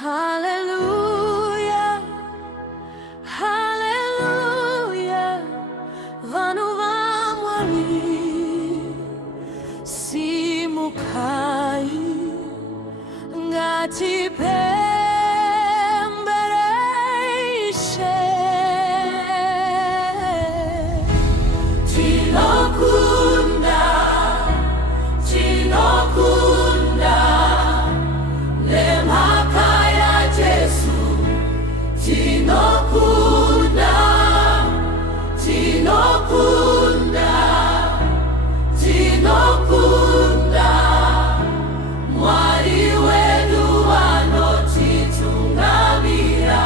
Haleluya, haleluya, vanhu vaMwari simukai ngatipembereishe. Tinokunda, tinokunda nemhaka yaJesu. Tinokunda, tinokunda, tinokunda Mwari wedu anotitungamira.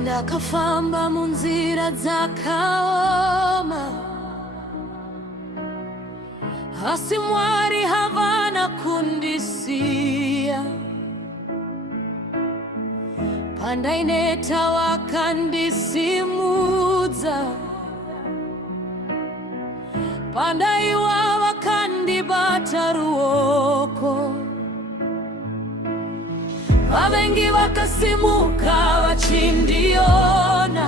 Ndakafamba munzira dzakaoma, asi Mwari havana kundisiya. Pandaineta wakandisimudza, pandaiwa vakandibata ruoko. Vavengi vakasimuka vachindiona,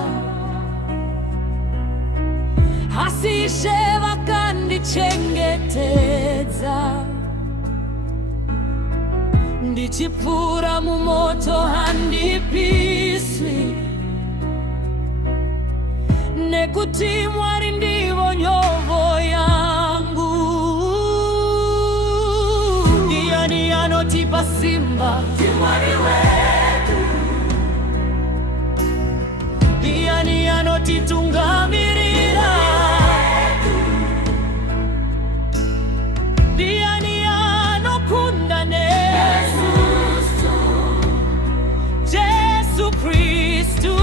asi Ishe vakandichengetedza. Ndichipfuura mumoto handipiswi, nekuti Mwari ndivo nyovo yangu. Ndiani anotipa simba? Mwari wetu. Ndiani anotitungamirira? Ndiani anokunda nesu? Jesu Kristu.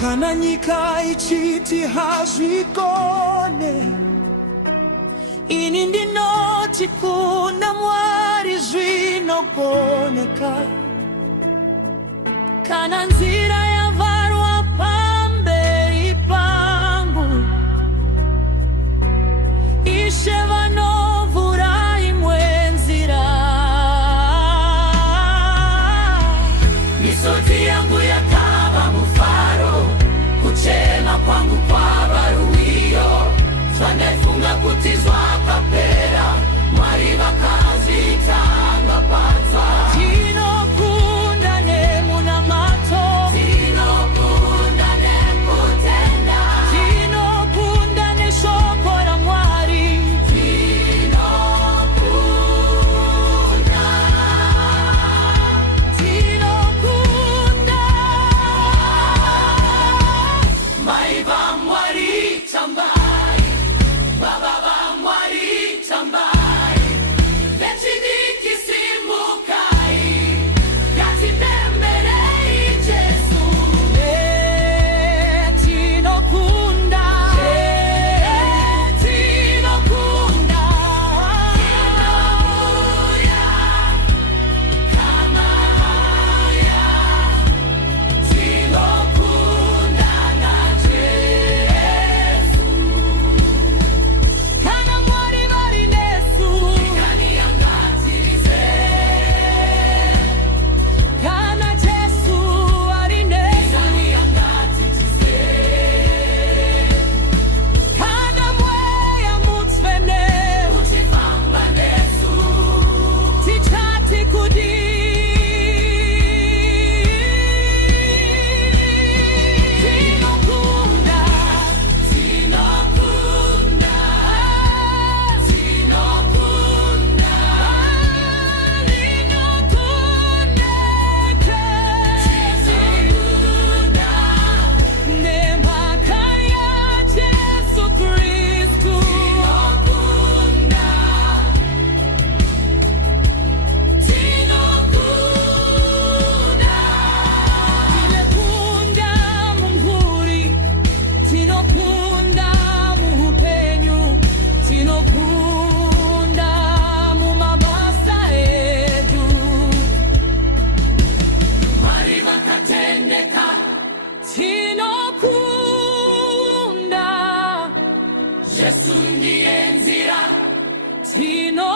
Kana nyika ichiti hazvikone, ini ndinoti kuna Mwari zvinogoneka. Kana nzira yavarwa pamberi pangu, Ishe vanovhura imwe nzira. Misodzi yangu yakava mufaro, kuchema kwangu kwava ruwiro. Zvandaifunga kuti zvakapera, Mwari vakazvitanga patsva. Tinokunda nemunamato, zvino